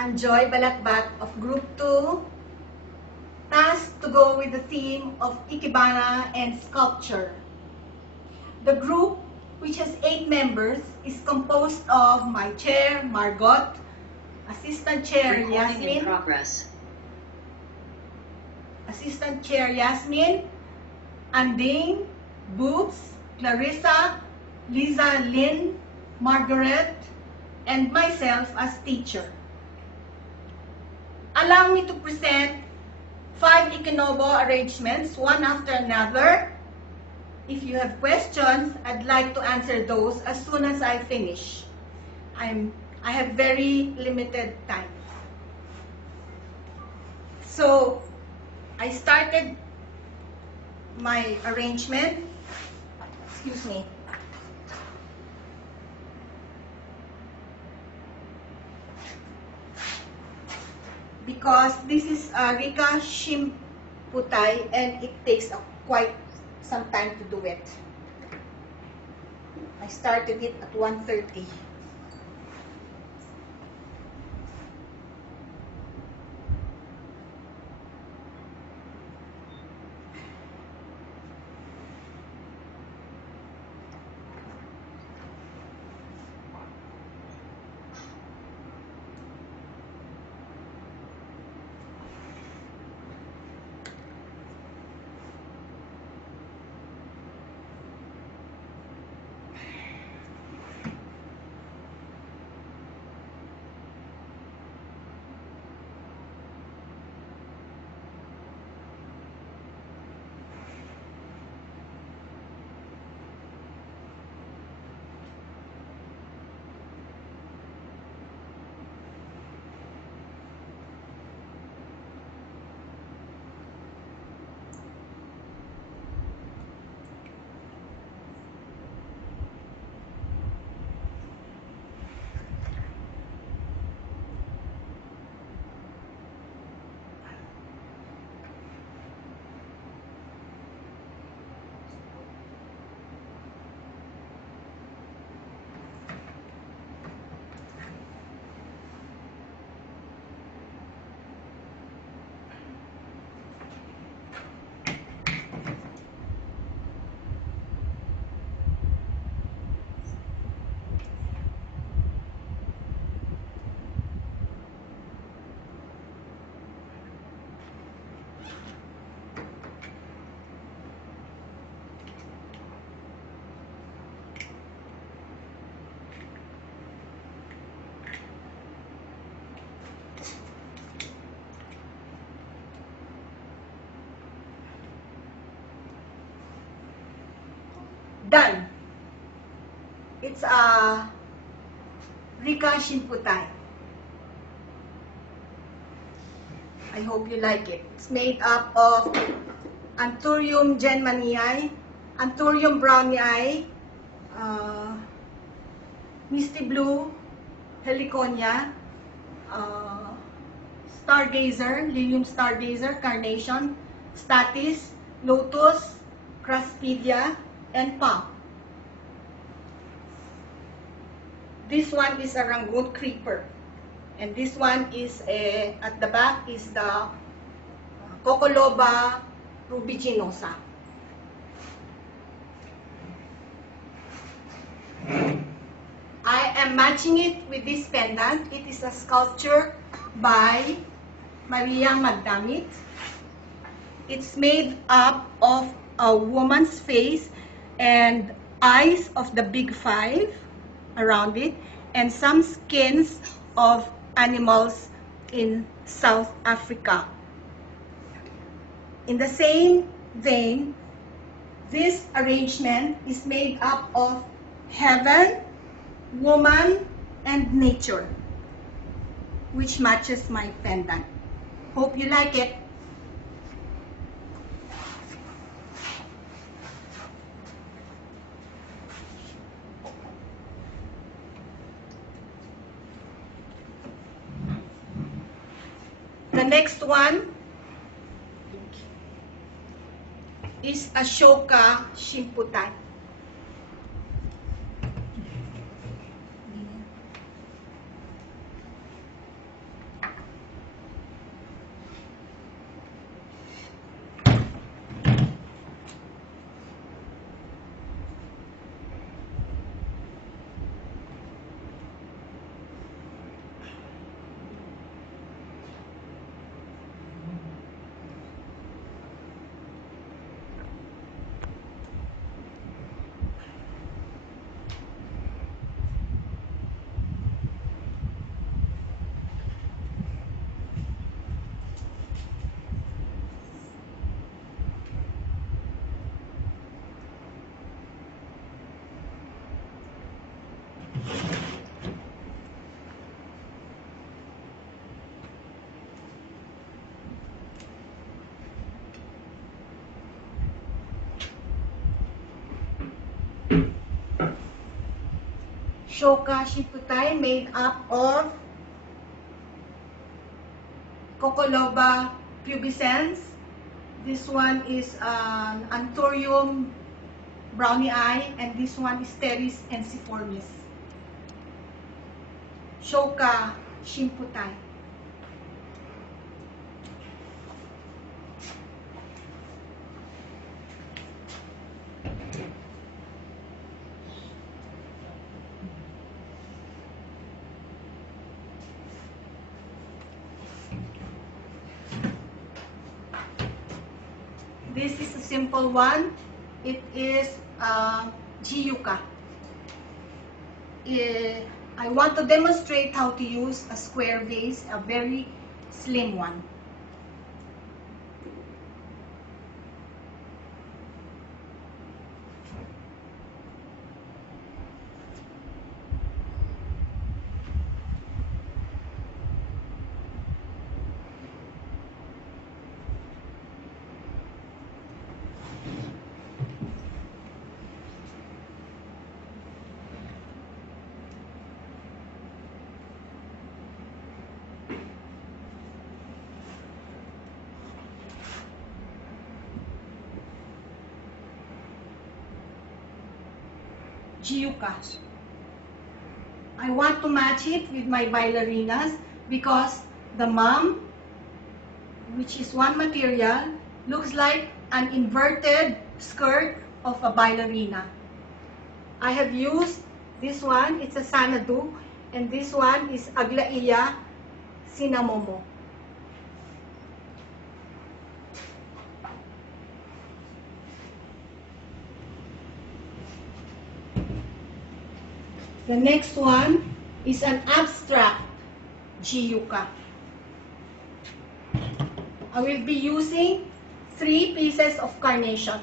I'm Joy Balakbat of Group 2, tasked to go with the theme of Ikebana and sculpture. The group, which has 8 members, is composed of my chair, Margot, assistant chair, Recording in Yasmin, progress. assistant chair, Yasmin, Anding, Boobs, Clarissa, Liza, Lynn, Margaret, and myself as teacher. Allow me to present 5 Ikenobo arrangements, one after another. If you have questions, I'd like to answer those as soon as I finish. I have very limited time. So, I started my arrangement. Excuse me. Because this is Rika Shimputai and it takes quite some time to do it. I started it at 1:30. Done. It's a Rika Shimputai. I hope you like it. It's made up of Anthurium genmanii, Anthurium brownii, Misty Blue, Heliconia, Stargazer, Lilium Stargazer, Carnation, Statice, Lotus, Craspedia, and palm. This one is a Rangoon Creeper. And this one is, at the back is the Cocoloba rubiginosa. I am matching it with this pendant. It is a sculpture by Maria Magdamit. It's made up of a woman's face and eyes of the big 5 around it, and some skins of animals in South Africa. In the same vein, this arrangement is made up of heaven, woman, and nature, which matches my pendant. Hope you like it. The next one is Ashoka Shimputai. Shoka Shimputai made up of Coccoloba pubescens. This one is Anthurium brownie eye, and this one is Pteris ensiformis. Shoka Shimputai. This is a simple one. It is Jiyuka. I want to demonstrate how to use a square vase, a very slim one. Jiyuka. I want to match it with my bailarinas because the mom, which is one material, looks like an inverted skirt of a bailarina. I have used this one, it's a Sanadu, and this one is Aglaia Sinamomo. The next one is an abstract Jiyuka. I will be using 3 pieces of carnation.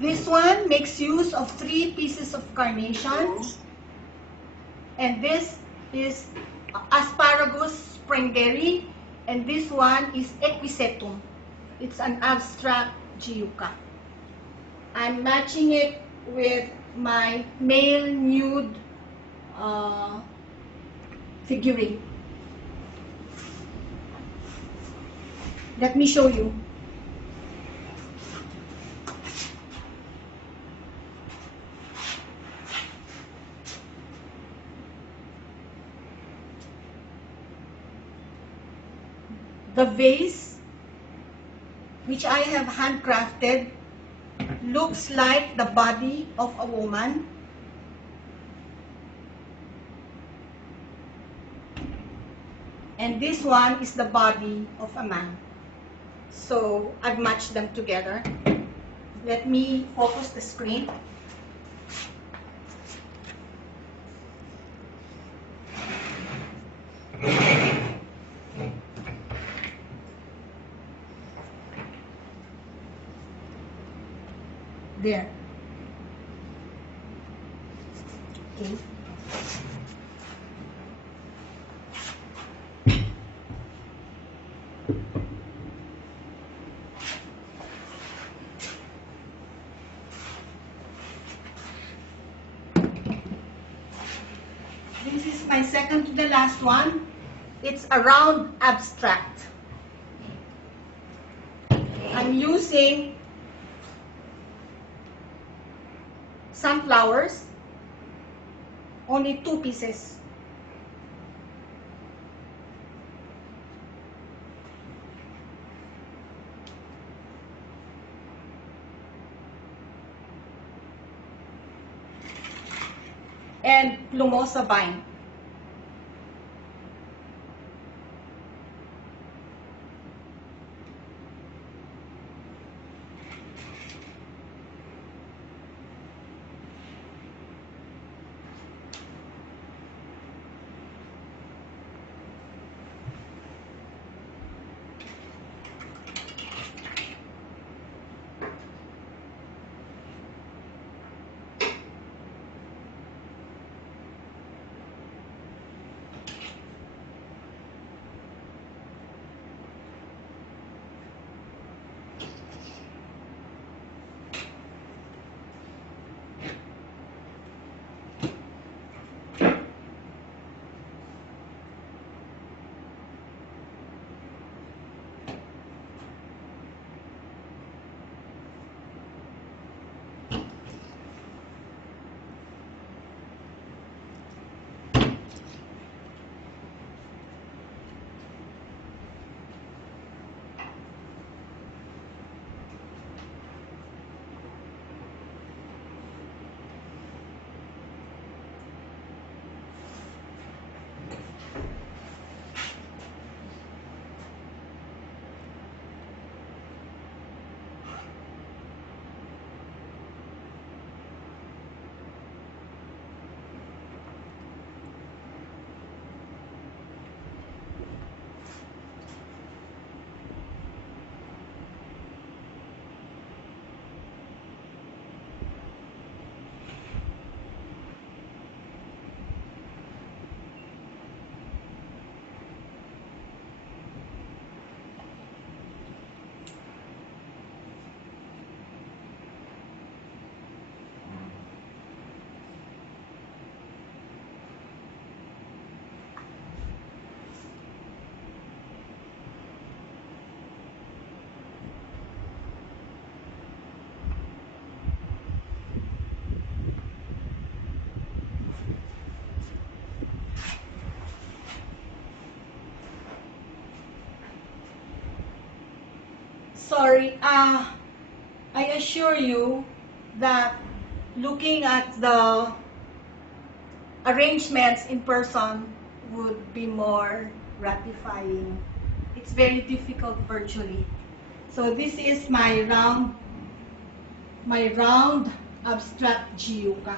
This one makes use of 3 pieces of carnation, and this is Asparagus springberry, and this one is Equisetum. It's an abstract Jiyuka. I'm matching it with my male nude figurine. Let me show you. The vase, which I have handcrafted, looks like the body of a woman. And this one is the body of a man. So I've matched them together. Let me focus the screen. There. Okay. This is my second to the last one. It's a round abstract. I'm using sunflowers, only 2 pieces. And plumosa vine. Sorry, I assure you that looking at the arrangements in person would be more gratifying. It's very difficult virtually. So this is my round abstract Jiuka.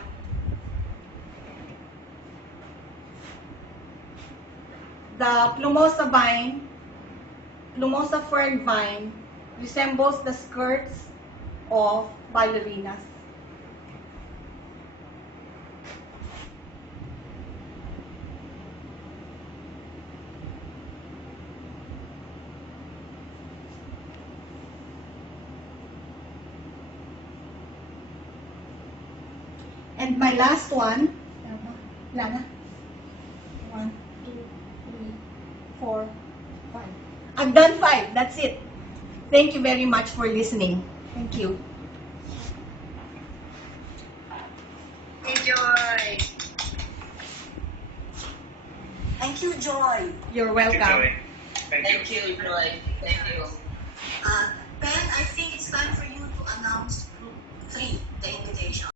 The plumosa vine, plumosa fern vine, resembles the skirts of ballerinas. And my last one, Lana, 1, 2, 3, 4, 5. I've done 5, that's it. Thank you very much for listening. Thank you. Thank you, Joy. Thank you, Joy. You're Thank you, welcome. Joy. Thank you. Thank you, Joy. Thank you. Ben, I think it's time for you to announce Group 3, the invitation.